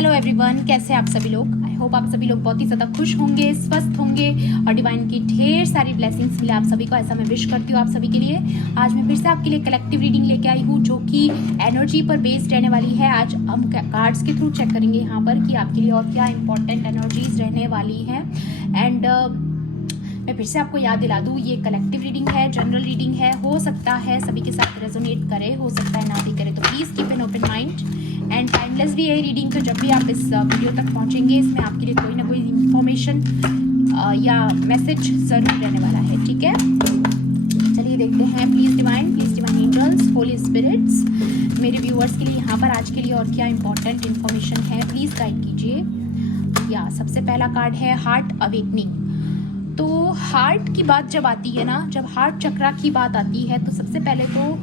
Hello everyone, कैसे आप सभी लोग। आई होप आप सभी लोग बहुत ही ज़्यादा खुश होंगे, स्वस्थ होंगे और डिवाइन की ढेर सारी ब्लेसिंग्स मिले आप सभी को, ऐसा मैं विश करती हूँ आप सभी के लिए। आज मैं फिर से आपके लिए कलेक्टिव रीडिंग लेके आई हूँ जो कि एनर्जी पर बेस्ड रहने वाली है। आज हम कार्ड्स के थ्रू चेक करेंगे यहाँ पर कि आपके लिए और क्या इंपॉर्टेंट एनर्जीज रहने वाली हैं। एंड मैं फिर से आपको याद दिला दूँ, ये कलेक्टिव रीडिंग है, जनरल रीडिंग है, हो सकता है सभी के साथ रेजोनेट करे, हो सकता है ना भी करे, तो please keep an open mind and timeless भी है रीडिंग। तो जब भी आप इस वीडियो तक पहुंचेंगे, इसमें आपके लिए कोई ना कोई इंफॉर्मेशन या मैसेज ज़रूर रहने वाला है, ठीक है। चलिए देखते हैं, please divine angels, holy spirits, मेरे व्यूअर्स के लिए यहाँ पर आज के लिए और क्या इंपॉर्टेंट इन्फॉर्मेशन है, प्लीज़ गाइड कीजिए। या सबसे पहला कार्ड है हार्ट अवेकनिंग। तो हार्ट की बात जब आती है ना, जब हार्ट चक्रा की बात आती है, तो सबसे पहले तो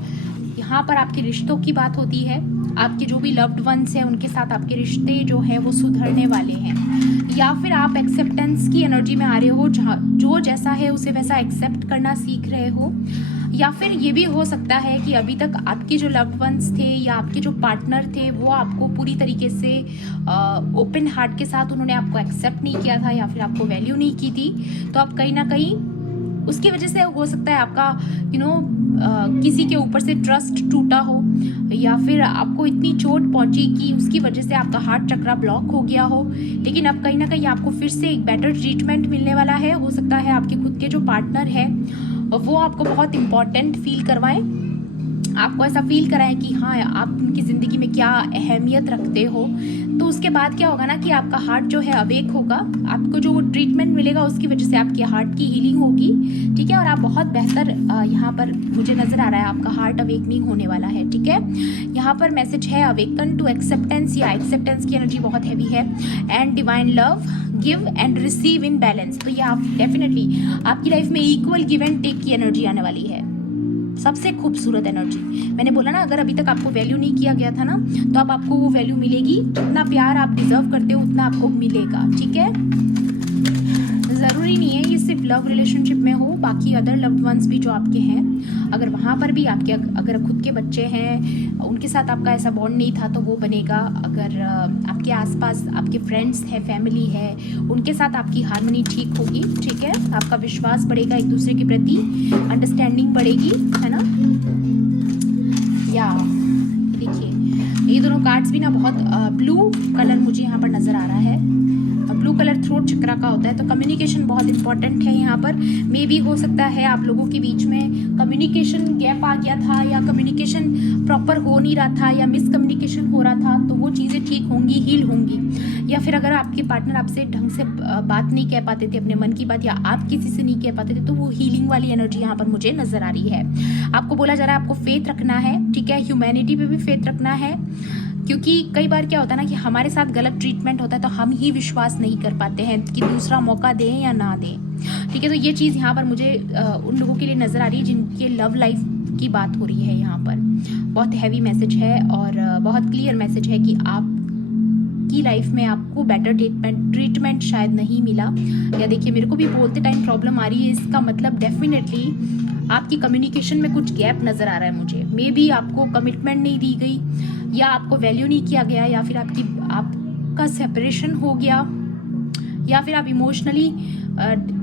यहाँ पर आपके रिश्तों की बात होती है। आपके जो भी लव्ड वंस हैं उनके साथ आपके रिश्ते जो है वो सुधरने वाले हैं, या फिर आप एक्सेप्टेंस की एनर्जी में आ रहे हो, जो जैसा है उसे वैसा एक्सेप्ट करना सीख रहे हो। या फिर ये भी हो सकता है कि अभी तक आपके जो लव्ड वंस थे या आपके जो पार्टनर थे वो आपको पूरी तरीके से ओपन हार्ट के साथ उन्होंने आपको एक्सेप्ट नहीं किया था या फिर आपको वैल्यू नहीं की थी। तो आप कहीं ना कहीं उसकी वजह से हो सकता है आपका किसी के ऊपर से ट्रस्ट टूटा हो, या फिर आपको इतनी चोट पहुंची कि उसकी वजह से आपका हार्ट चक्रा ब्लॉक हो गया हो। लेकिन अब कहीं ना कहीं आपको फिर से एक बेटर ट्रीटमेंट मिलने वाला है। हो सकता है आपके खुद के जो पार्टनर है वो आपको बहुत इम्पॉर्टेंट फील करवाएं, आपको ऐसा फील कराएं कि हाँ आप उनकी ज़िंदगी में क्या अहमियत रखते हो। तो उसके बाद क्या होगा ना कि आपका हार्ट जो है अवेक होगा, आपको जो ट्रीटमेंट मिलेगा उसकी वजह से आपके हार्ट की हीलिंग होगी, ठीक है। और आप बहुत बेहतर यहाँ पर मुझे नज़र आ रहा है आपका हार्ट अवेकनिंग होने वाला है, ठीक है। यहाँ पर मैसेज है अवेकन टू एक्सेप्टेंस, या एक्सेप्टेंस की एनर्जी बहुत हैवी है। And divine love, give and receive in balance. तो ये आप डेफिनेटली आपकी लाइफ में इक्वल गिव एंड टेक की एनर्जी आने वाली है। सबसे खूबसूरत एनर्जी, मैंने बोला ना, अगर अभी तक आपको वैल्यू नहीं किया गया था ना, तो अब आपको वो वैल्यू मिलेगी। जितना प्यार आप डिजर्व करते हो उतना आपको मिलेगा, ठीक है। ज़रूरी नहीं है ये सिर्फ लव रिलेशनशिप में हो, बाकी अदर लव्ड वंस भी जो आपके हैं, अगर वहाँ पर भी आपके अगर खुद के बच्चे हैं उनके साथ आपका ऐसा बॉन्ड नहीं था तो वो बनेगा। अगर आपके आसपास आपके फ्रेंड्स हैं, फैमिली है, उनके साथ आपकी हार्मनी ठीक होगी, ठीक है। आपका विश्वास बढ़ेगा एक दूसरे के प्रति, अंडरस्टैंडिंग बढ़ेगी, है ना। या देखिए ये दोनों कार्ड्स भी ना बहुत ब्लू कलर मुझे यहाँ पर नज़र आ रहा है। ब्लू कलर थ्रोट चक्रा का होता है, तो कम्युनिकेशन बहुत इंपॉर्टेंट है यहाँ पर। मे भी हो सकता है आप लोगों के बीच में कम्युनिकेशन गैप आ गया था, या कम्युनिकेशन प्रॉपर हो नहीं रहा था, या मिसकम्युनिकेशन हो रहा था, तो वो चीज़ें ठीक होंगी, हील होंगी। या फिर अगर आपके पार्टनर आपसे ढंग से बात नहीं कह पाते थे, अपने मन की बात, या आप किसी से नहीं कह पाते थे, तो वो हीलिंग वाली एनर्जी यहाँ पर मुझे नजर आ रही है। आपको बोला जा रहा है आपको फेथ रखना है, ठीक है। ह्यूमैनिटी पे भी फेथ रखना है, क्योंकि कई बार क्या होता है ना कि हमारे साथ गलत ट्रीटमेंट होता है तो हम ही विश्वास नहीं कर पाते हैं कि दूसरा मौका दें या ना दें, ठीक है। तो ये चीज़ यहाँ पर मुझे उन लोगों के लिए नज़र आ रही है जिनके लव लाइफ की बात हो रही है। यहाँ पर बहुत हैवी मैसेज है और बहुत क्लियर मैसेज है कि आप की लाइफ में आपको बेटर ट्रीटमेंट शायद नहीं मिला, या देखिए मेरे को भी बोलते टाइम प्रॉब्लम आ रही है। इसका मतलब डेफिनेटली आपकी कम्युनिकेशन में कुछ गैप नज़र आ रहा है मुझे। मे बी आपको कमिटमेंट नहीं दी गई, या आपको वैल्यू नहीं किया गया, या फिर आपका सेपरेशन हो गया, या फिर आप इमोशनली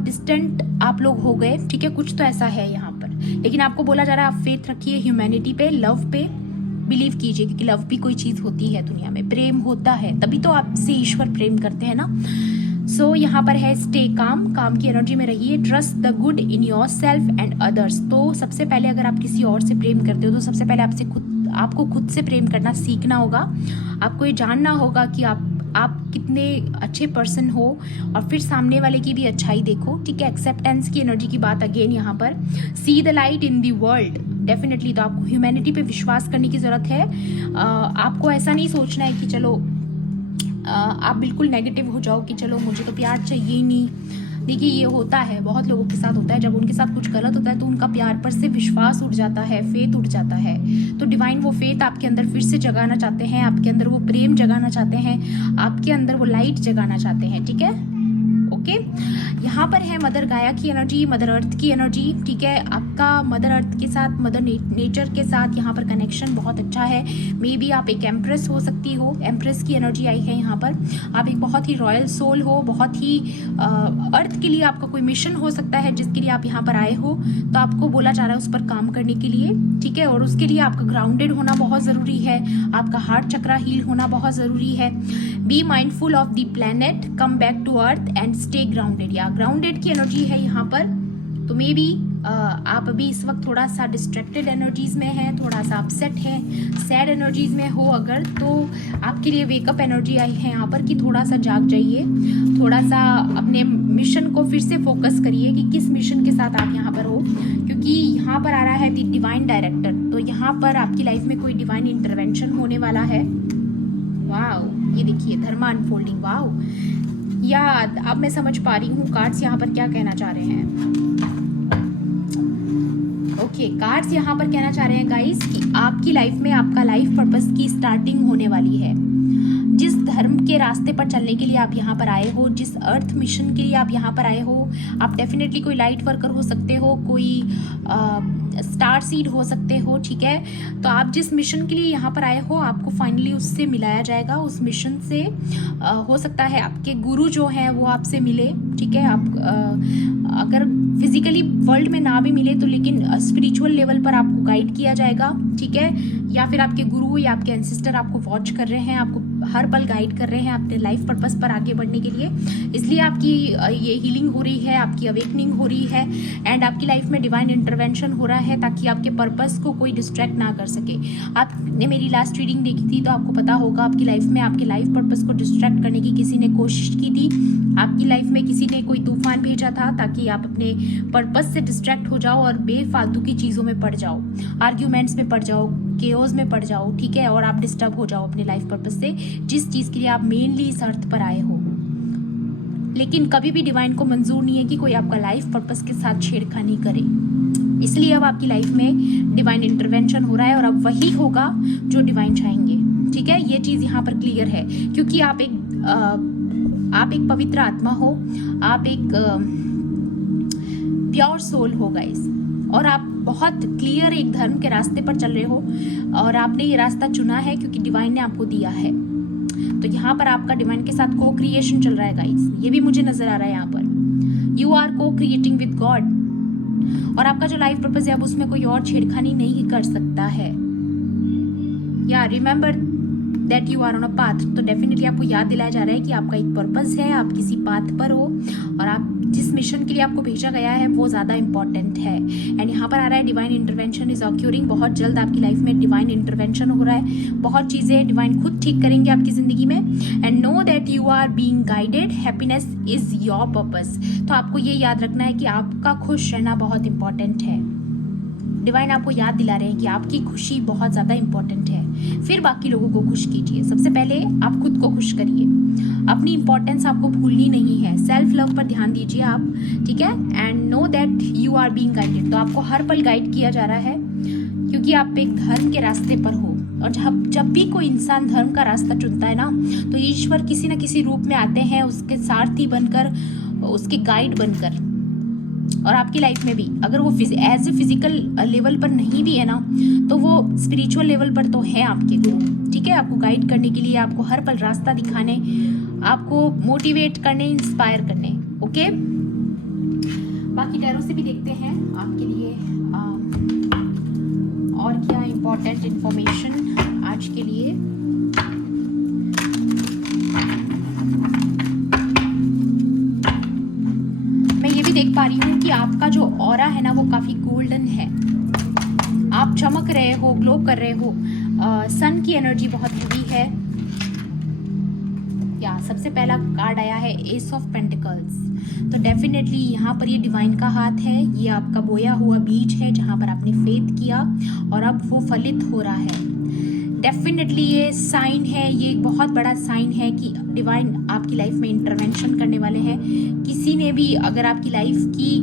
डिस्टेंट आप लोग हो गए, ठीक है। कुछ तो ऐसा है यहाँ पर, लेकिन आपको बोला जा रहा है आप फेथ रखिए ह्यूमैनिटी पे, लव पे बिलीव कीजिए, क्योंकि लव भी कोई चीज़ होती है दुनिया में, प्रेम होता है, तभी तो आपसे ईश्वर प्रेम करते हैं ना। सो यहाँ पर है स्टे काम की एनर्जी में रहिए, trust the good in your self and others. तो सबसे पहले अगर आप किसी और से प्रेम करते हो तो सबसे पहले आपको खुद से प्रेम करना सीखना होगा। आपको ये जानना होगा कि आप कितने अच्छे पर्सन हो, और फिर सामने वाले की भी अच्छाई देखो, ठीक है। एक्सेप्टेंस की एनर्जी की बात अगेन यहाँ पर, see the light in the world, definitely. तो आपको ह्यूमैनिटी पे विश्वास करने की ज़रूरत है। आपको ऐसा नहीं सोचना है कि चलो आप बिल्कुल नेगेटिव हो जाओ कि चलो मुझे तो प्यार चाहिए ही नहीं। देखिए ये होता है, बहुत लोगों के साथ होता है, जब उनके साथ कुछ गलत होता है तो उनका प्यार पर से विश्वास उठ जाता है, फेथ उठ जाता है। तो डिवाइन वो फेथ आपके अंदर फिर से जगाना चाहते हैं, आपके अंदर वो प्रेम जगाना चाहते हैं, आपके अंदर वो लाइट जगाना चाहते हैं, ठीक है। ओके। यहाँ पर है मदर गाया की एनर्जी, मदर अर्थ की एनर्जी, ठीक है। आपका मदर अर्थ के साथ, मदर नेचर के साथ यहाँ पर कनेक्शन बहुत अच्छा है। मे बी आप एक एम्प्रेस हो सकती हो, एम्प्रेस की एनर्जी आई है यहाँ पर। आप एक बहुत ही रॉयल सोल हो, बहुत ही अर्थ के लिए आपका कोई मिशन हो सकता है जिसके लिए आप यहाँ पर आए हो, तो आपको बोला जा रहा है उस पर काम करने के लिए, ठीक है। और उसके लिए आपका ग्राउंडेड होना बहुत ज़रूरी है, आपका हार्ट चक्रा हील होना बहुत ज़रूरी है। Be mindful of the planet, come back to earth and stay grounded, या ग्राउंडेड की एनर्जी है यहाँ पर। तो मे बी आप अभी इस वक्त थोड़ा सा डिस्ट्रैक्टेड एनर्जीज में हैं, थोड़ा सा अपसेट है, सैड एनर्जीज में हो अगर, तो आपके लिए वेकअप एनर्जी आई है यहाँ पर कि थोड़ा सा जाग जाइए, थोड़ा सा अपने मिशन को फिर से फोकस करिए कि किस मिशन के साथ आप यहाँ पर हो, क्योंकि यहाँ पर आ रहा है द डिवाइन डायरेक्टर। तो यहाँ पर आपकी लाइफ में कोई डिवाइन इंटरवेंशन होने वाला है। वाओ, ये देखिए धर्मा अनफोल्डिंग, वाओ। या अब मैं समझ पा रही हूँ कार्ड्स यहाँ पर क्या कहना चाह रहे हैं। ओके, कार्ड्स यहाँ पर कहना चाह रहे हैं गाइस कि आपकी लाइफ में आपका लाइफ पर्पस की स्टार्टिंग होने वाली है। जिस धर्म के रास्ते पर चलने के लिए आप यहाँ पर आए हो, जिस अर्थ मिशन के लिए आप यहाँ पर आए हो, आप डेफिनेटली कोई लाइट वर्कर हो सकते हो, कोई स्टार सीड हो सकते हो, ठीक है। तो आप जिस मिशन के लिए यहाँ पर आए हो, आपको फाइनली उससे मिलाया जाएगा, उस मिशन से। हो सकता है आपके गुरु जो हैं वो आपसे मिले, ठीक है। आप अगर फिजिकली वर्ल्ड में ना भी मिले तो लेकिन स्पिरिचुअल लेवल पर आपको गाइड किया जाएगा, ठीक है। या फिर आपके गुरु या आपके एंसेस्टर आपको वॉच कर रहे हैं, आपको हर पल गाइड कर रहे हैं अपने लाइफ पर्पस पर आगे बढ़ने के लिए। इसलिए आपकी ये हीलिंग हो रही है, आपकी अवेकनिंग हो रही है, एंड आपकी लाइफ में डिवाइन इंटरवेंशन हो रहा है ताकि आपके पर्पस को कोई डिस्ट्रैक्ट ना कर सके। आपने मेरी लास्ट रीडिंग देखी थी तो आपको पता होगा आपकी लाइफ में आपके लाइफ पर्पस को डिस्ट्रैक्ट करने की किसी ने कोशिश की थी। आपकी लाइफ में किसी ने कोई तूफान भेजा था ताकि आप अपने पर्पस से डिस्ट्रैक्ट हो जाओ और बेफालतू की चीज़ों में पड़ जाओ, आर्ग्यूमेंट्स में पड़ जाओ, केओस में पड़ जाओ, ठीक है। और आप डिस्टर्ब हो जाओ अपने लाइफ पर्पस से, जिस चीज़ के लिए आप मेनली इस अर्थ पर आए हो। लेकिन कभी भी डिवाइन को मंजूर नहीं है कि कोई आपका लाइफ पर्पस के साथ छेड़खानी करे। इसलिए अब आपकी लाइफ में डिवाइन इंटरवेंशन हो रहा है और अब वही होगा जो डिवाइन चाहेंगे, ठीक है। ये चीज़ यहाँ पर क्लियर है क्योंकि आप एक पवित्र आत्मा हो, आप एक प्योर सोल हो गाइस, और आप बहुत क्लियर एक धर्म के रास्ते पर चल रहे हो और आपने ये रास्ता चुना है क्योंकि डिवाइन ने आपको दिया है। तो यहाँ पर आपका डिवाइन के साथ को क्रिएशन चल रहा है गाइस, ये भी मुझे नजर आ रहा है यहाँ पर। यू आर को क्रिएटिंग विद गॉड, और आपका जो लाइफ पर्पस है अब उसमें कोई और छेड़खानी नहीं कर सकता है। या remember that you are on a path. तो डेफिनेटली आपको याद दिलाया जा रहा है कि आपका एक पर्पस है, आप किसी पाथ पर हो और आप जिस मिशन के लिए आपको भेजा गया है वो ज़्यादा इंपॉर्टेंट है। एंड यहाँ पर आ रहा है डिवाइन इंटरवेंशन इज ऑक्यूरिंग। बहुत जल्द आपकी लाइफ में डिवाइन इंटरवेंशन हो रहा है, बहुत चीज़ें डिवाइन खुद ठीक करेंगे आपकी ज़िंदगी में। And know that you are being guided, happiness is your purpose. तो आपको ये याद रखना है कि आपका खुश रहना बहुत इंपॉर्टेंट है। डिवाइन आपको याद दिला रहे हैं कि आपकी खुशी बहुत ज़्यादा इंपॉर्टेंट है, फिर बाकी लोगों को खुश कीजिए। सबसे पहले आप खुद को खुश करिए, अपनी इंपॉर्टेंस आपको भूलनी नहीं है, सेल्फ लव पर ध्यान दीजिए आप, ठीक है। And know that you are being guided. तो आपको हर पल गाइड किया जा रहा है क्योंकि आप एक धर्म के रास्ते पर हो, और जब भी कोई इंसान धर्म का रास्ता चुनता है ना, तो ईश्वर किसी न किसी रूप में आते हैं, उसके सारथी बनकर, उसके गाइड बनकर। और आपकी लाइफ में भी अगर वो एज ए फिजिकल लेवल पर नहीं भी है ना, तो वो स्पिरिचुअल लेवल पर तो है आपके गुरु, ठीक है। आपको गाइड करने के लिए, आपको हर पल रास्ता दिखाने, आपको मोटिवेट करने, इंस्पायर करने, ओके। बाकी टैरो से भी देखते हैं आपके लिए और क्या इम्पोर्टेंट इंफॉर्मेशन आज के लिए। मैं ये भी देख पा रही हूँ कि आपका जो ऑरा है ना वो काफी गोल्डन है, आप चमक रहे हो, ग्लो कर रहे हो। सन की एनर्जी बहुत हेवी है। या सबसे पहला कार्ड आया है एस ऑफ पेंटिकल्स। तो डेफिनेटली यहाँ पर ये डिवाइन का हाथ है, ये आपका बोया हुआ बीज है जहाँ पर आपने फेथ किया और अब वो फलित हो रहा है। डेफिनेटली ये साइन है, ये एक बहुत बड़ा साइन है कि डिवाइन आपकी लाइफ में इंटरवेंशन करने वाले हैं। किसी ने भी अगर आपकी लाइफ की,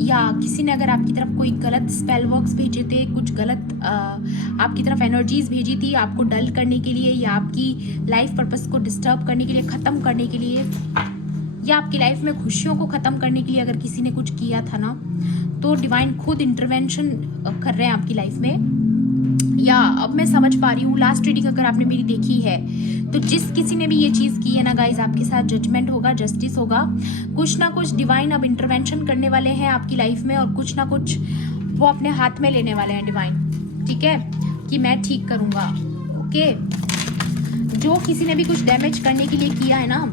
या किसी ने अगर आपकी तरफ कोई गलत स्पेल वर्क्स भेजे थे, कुछ गलत आपकी तरफ एनर्जीज भेजी थी आपको डल करने के लिए, या आपकी लाइफ पर्पस को डिस्टर्ब करने के लिए, ख़त्म करने के लिए, या आपकी लाइफ में खुशियों को ख़त्म करने के लिए अगर किसी ने कुछ किया था ना, तो डिवाइन खुद इंटरवेंशन कर रहे हैं आपकी लाइफ में। या अब मैं समझ पा रही हूँ, लास्ट रीडिंग अगर आपने मेरी देखी है तो जिस किसी ने भी ये चीज़ की है ना गाइज, आपके साथ जजमेंट होगा, जस्टिस होगा। कुछ ना कुछ डिवाइन अब इंटरवेंशन करने वाले हैं आपकी लाइफ में, और कुछ ना कुछ वो अपने हाथ में लेने वाले हैं डिवाइन, ठीक है, कि मैं ठीक करूँगा। ओके, जो किसी ने भी कुछ डैमेज करने के लिए किया है ना,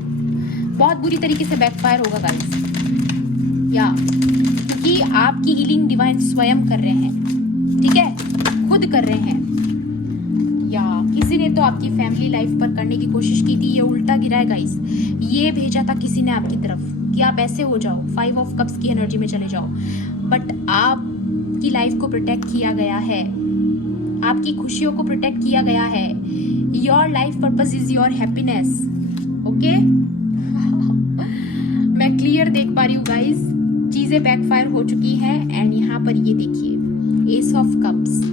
बहुत बुरी तरीके से बैकफायर होगा गाइस। या क्योंकि आपकी हीलिंग डिवाइन स्वयं कर रहे हैं, ठीक है, खुद कर रहे हैं। या किसी ने तो आपकी फैमिली लाइफ पर करने की कोशिश की थी, ये उल्टा गिरा है गाइस। ये भेजा था किसी ने आपकी तरफ कि आप ऐसे हो जाओ, 5 ऑफ कप्स की एनर्जी में चले जाओ, बट आपकी लाइफ को प्रोटेक्ट किया गया है, आपकी खुशियों को प्रोटेक्ट किया गया है। Your life purpose is your happiness. Okay, मैं क्लियर देख पा रही हूँ गाइस, चीजें बैकफायर हो चुकी हैं। एंड यहाँ पर ये देखिए एस ऑफ कप्स,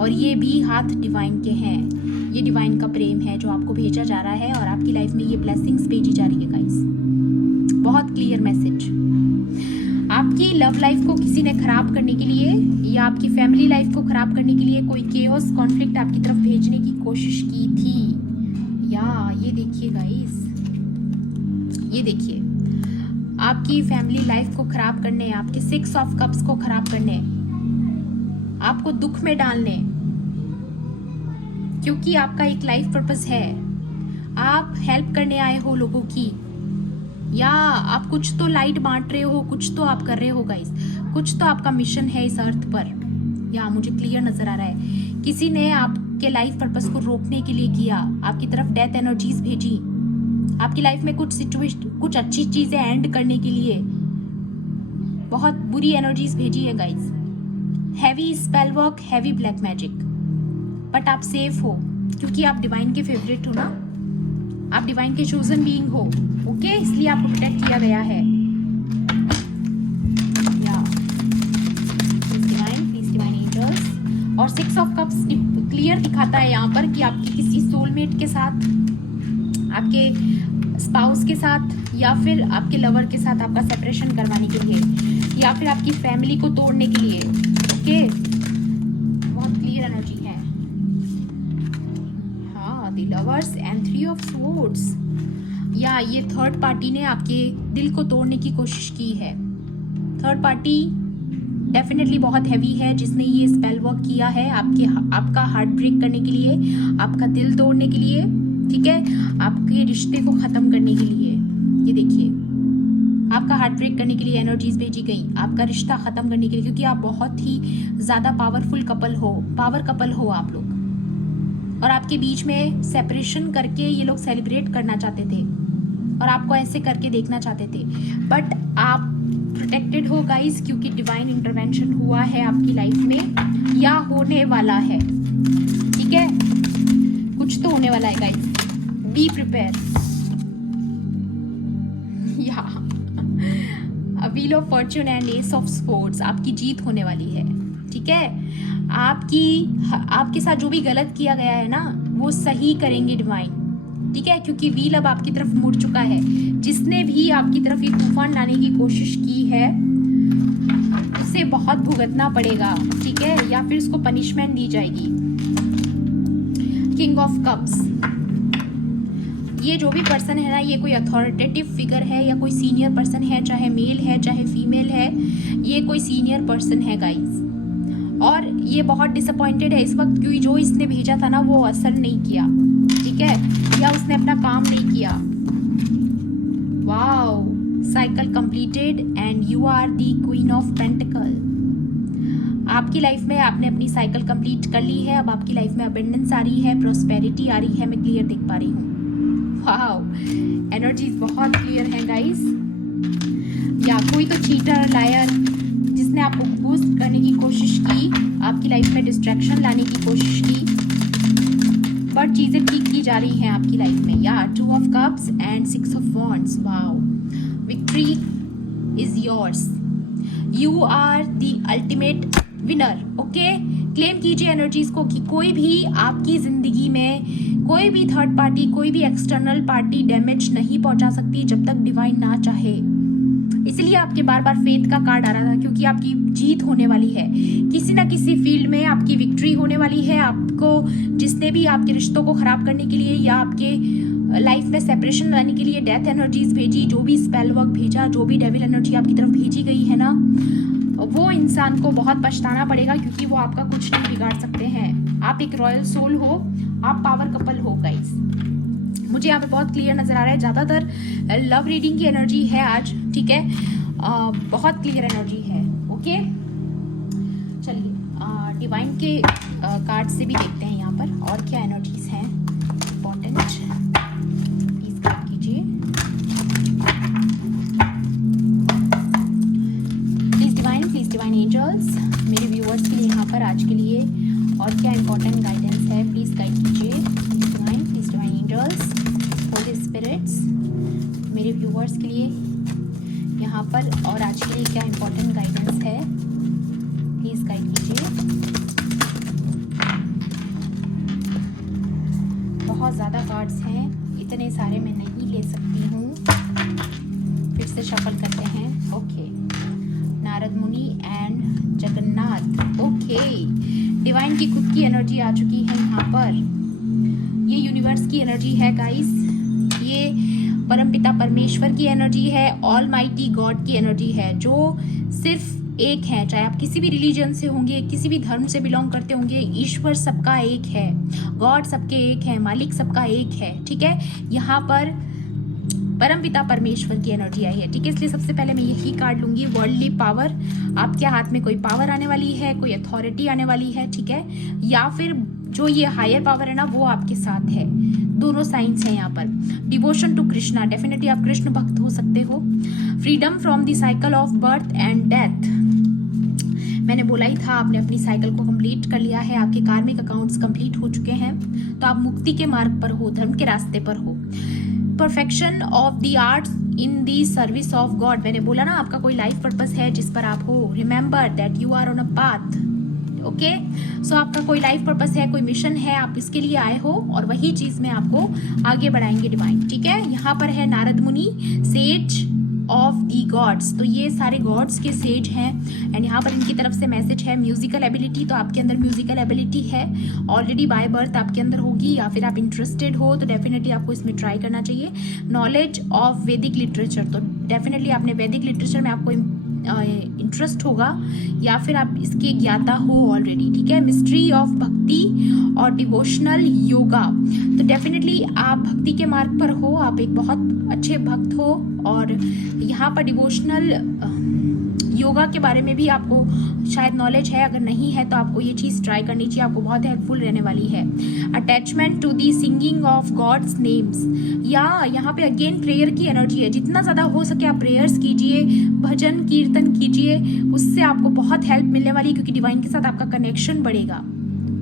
और ये भी हाथ डिवाइन के हैं। ये डिवाइन का प्रेम है जो आपको भेजा जा रहा है, और आपकी लाइफ में ये ब्लेसिंग्स भेजी जा रही है गाइस। बहुत क्लियर मैसेज। आपकी लव लाइफ को किसी ने खराब करने के लिए या आपकी फैमिली लाइफ को खराब करने के लिए कोई केओस कॉन्फ्लिक्ट आपकी तरफ भेजने की कोशिश की थी। या ये देखिए गाइस, ये देखिए आपकी फैमिली लाइफ को खराब करने, आपके 6 ऑफ कप्स को खराब करने, आपको दुख में डालने, क्योंकि आपका एक लाइफ पर्पस है। आप हेल्प करने आए हो लोगों की, या आप कुछ तो लाइट बांट रहे हो, कुछ तो आप कर रहे हो गाइस, कुछ तो आपका मिशन है इस अर्थ पर। या मुझे क्लियर नजर आ रहा है किसी ने आपके लाइफ पर्पस को रोकने के लिए किया, आपकी तरफ डेथ एनर्जीज भेजी, आपकी लाइफ में कुछ सिचुएशन, कुछ अच्छी चीजें एंड करने के लिए बहुत बुरी एनर्जीज भेजी है guys. Heavy spell work, heavy black magic, but आप सेफ हो क्योंकि आप डिवाइन के फेवरेट हो ना, आप डिवाइन के चोजन बीइंग हो। ओके, इसलिए आपको प्रोटेक्ट किया गया है। Please divine angels. और 6 ऑफ कप्स क्लियर दिखाता है यहाँ पर कि आपके किसी सोलमेट के साथ, आपके स्पाउस के साथ, या फिर आपके लवर के साथ आपका सेपरेशन करवाने के लिए, या फिर आपकी फैमिली को तोड़ने के लिए। ओके, बहुत क्लियर एनर्जी है। हाँ, the lovers and 3 of swords. या ये थर्ड पार्टी ने आपके दिल को तोड़ने की कोशिश की है। थर्ड पार्टी डेफिनेटली बहुत हैवी है, जिसने ये स्पेल वर्क किया है आपका हार्ट ब्रेक करने के लिए, आपका दिल तोड़ने के लिए, ठीक है, आपके रिश्ते को खत्म करने के लिए। ये देखिए, आपका हार्ट ब्रेक करने के लिए एनर्जीज भेजी गई, आपका रिश्ता खत्म करने के लिए, क्योंकि आप बहुत ही ज्यादा पावरफुल कपल हो, पावर कपल हो आप लोग, और आपके बीच में सेपरेशन करके ये लोग सेलिब्रेट करना चाहते थे और आपको ऐसे करके देखना चाहते थे, बट आप प्रोटेक्टेड हो गाइस, क्योंकि डिवाइन इंटरवेंशन हुआ है आपकी लाइफ में या होने वाला है। ठीक है, कुछ तो होने वाला है guys, be prepare. Wheel of Fortune and S of sports, आपकी जीत होने वाली है। ठीक है, आपके साथ जो भी गलत किया गया है ना, वो सही करेंगे डिवाइन। ठीक है, क्योंकि व्हील अब आपकी तरफ मुड़ चुका है। जिसने भी आपकी तरफ ये तूफान लाने की कोशिश की है उसे बहुत भुगतना पड़ेगा। ठीक है, या फिर उसको पनिशमेंट दी जाएगी। किंग ऑफ कप्स, ये जो भी पर्सन है ना, ये कोई अथॉरिटेटिव फिगर है या कोई सीनियर पर्सन है, चाहे मेल है चाहे फीमेल है, ये कोई सीनियर पर्सन है गाइस। और ये बहुत डिसअपॉइंटेड है इस वक्त, क्योंकि जो इसने भेजा था ना वो असर नहीं किया। ठीक है, या उसने अपना काम नहीं किया। Wow, cycle completed and you are the queen of pentacle. आपकी लाइफ में आपने अपनी साइकिल कंप्लीट कर ली है। अब आपकी लाइफ में अबेंडेंस आ रही है, प्रोस्पेरिटी आ रही है, मैं क्लियर देख पा रही हूँ। वाओ, एनर्जीज बहुत क्लियर है गाइस। या कोई तो चीटर, लायर, जिसने आपको बूस्ट करने की कोशिश की, आपकी लाइफ में डिस्ट्रैक्शन लाने की कोशिश की, बट चीजें ठीक की जा रही हैं आपकी लाइफ में। या 2 of cups and 6 of wands. Wow, victory is yours. You are the ultimate winner. Okay, claim कीजिए एनर्जीज को कि कोई भी आपकी जिंदगी में कोई भी थर्ड पार्टी, कोई भी एक्सटर्नल पार्टी डैमेज नहीं पहुंचा सकती जब तक डिवाइन ना चाहे। इसलिए आपके बार बार फेथ का कार्ड आ रहा था, क्योंकि आपकी जीत होने वाली है, किसी ना किसी फील्ड में आपकी विक्ट्री होने वाली है। आपको जिसने भी आपके रिश्तों को खराब करने के लिए या आपके लाइफ में सेपरेशन लाने के लिए डेथ एनर्जीज भेजी, जो भी स्पेल वर्क भेजा, जो भी डेविल एनर्जी आपकी तरफ भेजी गई है ना, वो इंसान को बहुत पछताना पड़ेगा, क्योंकि वो आपका कुछ नहीं बिगाड़ सकते हैं। आप एक रॉयल सोल हो, आप पावर कपल हो गाइस। मुझे यहाँ पे बहुत क्लियर नजर आ रहा है, ज्यादातर लव रीडिंग की एनर्जी है आज, ठीक है, बहुत क्लियर एनर्जी है। ओके, चलिए डिवाइन के कार्ड से भी देखते हैं यहाँ पर और क्या एनर्जीज हैं इम्पोर्टेंट, प्लीज गाइड कीजिए। प्लीज डिवाइन एंजल्स, मेरे व्यूअर्स के लिए यहाँ पर आज के लिए और क्या इंपॉर्टेंट गाइडेंस है, प्लीज गाइड कीजिए। Please divine angels, holy spirits, मेरे व्यूअर्स के लिए यहाँ पर और आज के लिए क्या इंपॉर्टेंट गाइडेंस है, प्लीज गाइड कीजिए। बहुत ज़्यादा कार्ड्स हैं, इतने सारे मैं नहीं ले सकती हूँ, फिर से शफल करते हैं। ओके, नारद मुनि एंड जगन्नाथ। ओके, डिवाइन की खुद की एनर्जी आ चुकी है यहाँ पर, ये यूनिवर्स की एनर्जी है गाइस, ये परमपिता परमेश्वर की एनर्जी है, ऑल माइटी गॉड की एनर्जी है, जो सिर्फ एक है। चाहे आप किसी भी रिलीजन से होंगे, किसी भी धर्म से बिलोंग करते होंगे, ईश्वर सबका एक है, गॉड सबके एक है, मालिक सबका एक है, ठीक है। यहाँ पर परमपिता परमेश्वर की एनर्जी आई है, ठीक है। इसलिए सबसे पहले मैं यही कार्ड लूंगी, वर्ल्डली पावर। आपके हाथ में कोई पावर आने वाली है, कोई अथॉरिटी आने वाली है, ठीक है, या फिर जो ये हायर पावर है ना, वो आपके साथ है। दोनों साइंस हैं यहाँ पर। डिवोशन टू कृष्णा, डेफिनेटली आप कृष्ण भक्त हो सकते हो। Freedom from the cycle of birth and death, मैंने बोला ही था, आपने अपनी साइकिल को कंप्लीट कर लिया है, आपके कार्मिक अकाउंट्स कंप्लीट हो चुके हैं, तो आप मुक्ति के मार्ग पर हो, धर्म के रास्ते पर हो। Perfection of the arts in the service of God, मैंने बोला ना, आपका कोई लाइफ पर्पस है जिस पर आप हो। Remember that you are on a path. Okay, so आपका कोई लाइफ पर्पस है, कोई मिशन है, आप इसके लिए आए हो और वही चीज में आपको आगे बढ़ाएंगे डिवाइन, ठीक है। यहाँ पर है नारद मुनि, सेज ऑफ दी गॉड्स, तो ये सारे गॉड्स के सेज हैं एंड यहाँ पर इनकी तरफ से मैसेज है म्यूजिकल एबिलिटी, तो आपके अंदर म्यूजिकल एबिलिटी है ऑलरेडी बाय बर्थ आपके अंदर होगी, या फिर आप इंटरेस्टेड हो तो डेफिनेटली आपको इसमें ट्राई करना चाहिए। नॉलेज ऑफ वैदिक लिटरेचर, तो डेफिनेटली आपने वैदिक लिटरेचर में आपको इंटरेस्ट होगा या फिर आप इसके ज्ञाता हो ऑलरेडी, ठीक है। मिस्ट्री ऑफ भक्ति और डिवोशनल योगा, तो डेफिनेटली आप भक्ति के मार्ग पर हो, आप एक बहुत अच्छे भक्त हो और यहाँ पर डिवोशनल योगा के बारे में भी आपको शायद नॉलेज है, अगर नहीं है तो आपको ये चीज़ ट्राई करनी चाहिए, आपको बहुत हेल्पफुल रहने वाली है। Attachment to the singing of God's names, या यहाँ पे अगेन प्रेयर की एनर्जी है, जितना ज़्यादा हो सके आप प्रेयर्स कीजिए, भजन कीर्तन कीजिए, उससे आपको बहुत हेल्प मिलने वाली है, क्योंकि डिवाइन के साथ आपका कनेक्शन बढ़ेगा।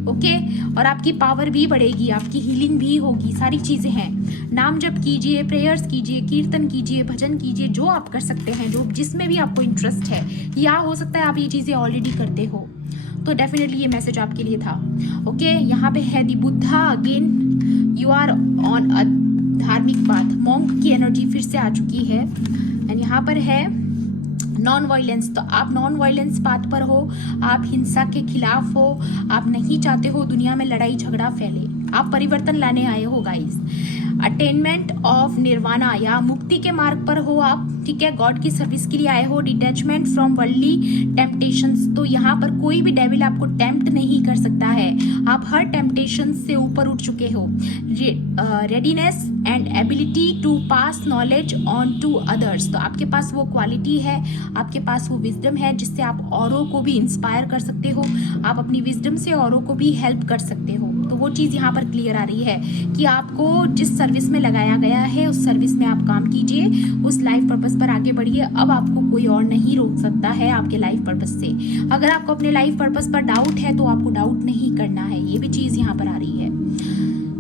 ओके, और आपकी पावर भी बढ़ेगी, आपकी हीलिंग भी होगी, सारी चीज़ें हैं। नाम जप कीजिए, प्रेयर्स कीजिए, कीर्तन कीजिए, भजन कीजिए, जो आप कर सकते हैं, जो जिसमें भी आपको इंटरेस्ट है, या हो सकता है आप ये चीज़ें ऑलरेडी करते हो, तो डेफिनेटली ये मैसेज आपके लिए था। ओके, यहाँ पे है the Buddha, again you are on a धार्मिक पाथ, मॉन्क की एनर्जी फिर से आ चुकी है एंड यहाँ पर है नॉन वायलेंस, तो आप नॉन वायलेंस पाथ पर हो, आप हिंसा के खिलाफ हो, आप नहीं चाहते हो दुनिया में लड़ाई झगड़ा फैले, आप परिवर्तन लाने आए हो गाइस। अटेनमेंट ऑफ निर्वाणा, या मुक्ति के मार्ग पर हो आप, ठीक है, गॉड की सर्विस के लिए आए हो। डिटैचमेंट फ्रॉम वर्ल्डली टेम्पटेशंस, तो यहाँ पर कोई भी डेविल आपको टेम्प्ट नहीं कर सकता है, आप हर टेम्पटेशन से ऊपर उठ चुके हो। Readiness and ability to pass knowledge on to others, तो आपके पास वो क्वालिटी है, आपके पास वो विजडम है जिससे आप औरों को भी इंस्पायर कर सकते हो, आप अपनी विजडम से औरों को भी हेल्प कर सकते हो। तो वो चीज़ यहाँ पर क्लियर आ रही है कि आपको जिस सर्विस में लगाया गया है उस सर्विस में आप काम कीजिए, उस लाइफ पर्पस पर आगे बढ़िए। अब आपको कोई और नहीं रोक सकता है आपके लाइफ पर्पस से। अगर आपको अपने लाइफ पर्पस पर डाउट है तो आपको डाउट नहीं करना है, ये भी चीज़ यहाँ पर आ रही है,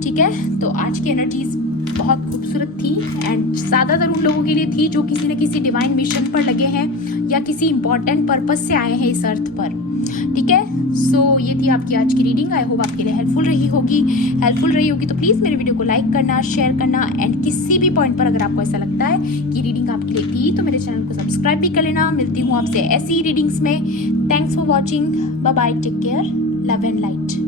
ठीक है। तो आज की एनर्जीज बहुत खूबसूरत थी एंड ज़्यादातर उन लोगों के लिए थी जो किसी न किसी डिवाइन मिशन पर लगे हैं या किसी इंपॉर्टेंट पर्पस से आए हैं इस अर्थ पर। ठीक है, सो ये थी आपकी आज की रीडिंग। आई होप आपके लिए हेल्पफुल रही होगी तो प्लीज़ मेरे वीडियो को लाइक करना, शेयर करना एंड किसी भी पॉइंट पर अगर आपको ऐसा लगता है कि रीडिंग आपके लिए थी तो मेरे चैनल को सब्सक्राइब भी कर लेना। मिलती हूँ आपसे ऐसी रीडिंग्स में। Thanks for watching, bye bye, take care, love and light.